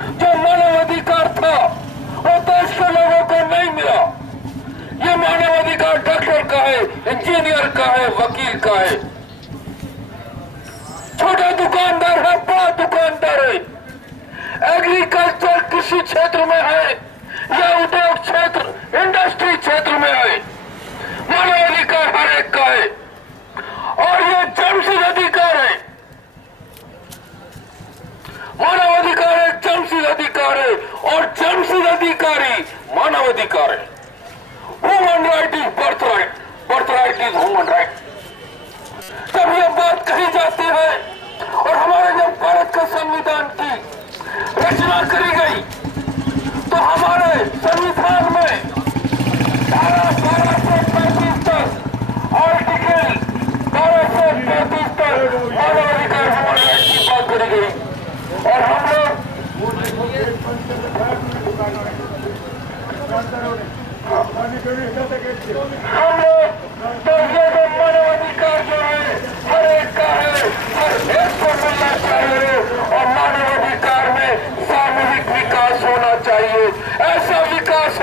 जो मानवाधिकार था वो देश के लोगों को नहीं मिला। ये मानवाधिकार डॉक्टर का है, इंजीनियर का है, वकील का है, छोटा दुकानदार है, बड़ा दुकानदार है, एग्रीकल्चर कृषि क्षेत्र में है या उद्योग क्षेत्र इंडस्ट्री क्षेत्र में है, मानवाधिकार हर एक का है। और ये जन्मसिद्ध अधिकार है। मानवाधिकार एक जन्मसिद्ध अधिकार है और जन्मसिद्ध अधिकारी मानवाधिकार है। Human right is birth right, birth right is human right. जब यह बात कही जाती है और हमारे जब भारत के संविधान की रचना करी गई तो हमारे संविधान में धारा 1235 तक आर्टिकल 1235 तक मानवाधिकार ह्यूमन राइट की बात करी गई। और हम लोग तो ये जो मानवाधिकार जो है हर एक का है, हर एक को मिलना चाहिए और मानवाधिकार में सामूहिक विकास होना चाहिए। ऐसा विकास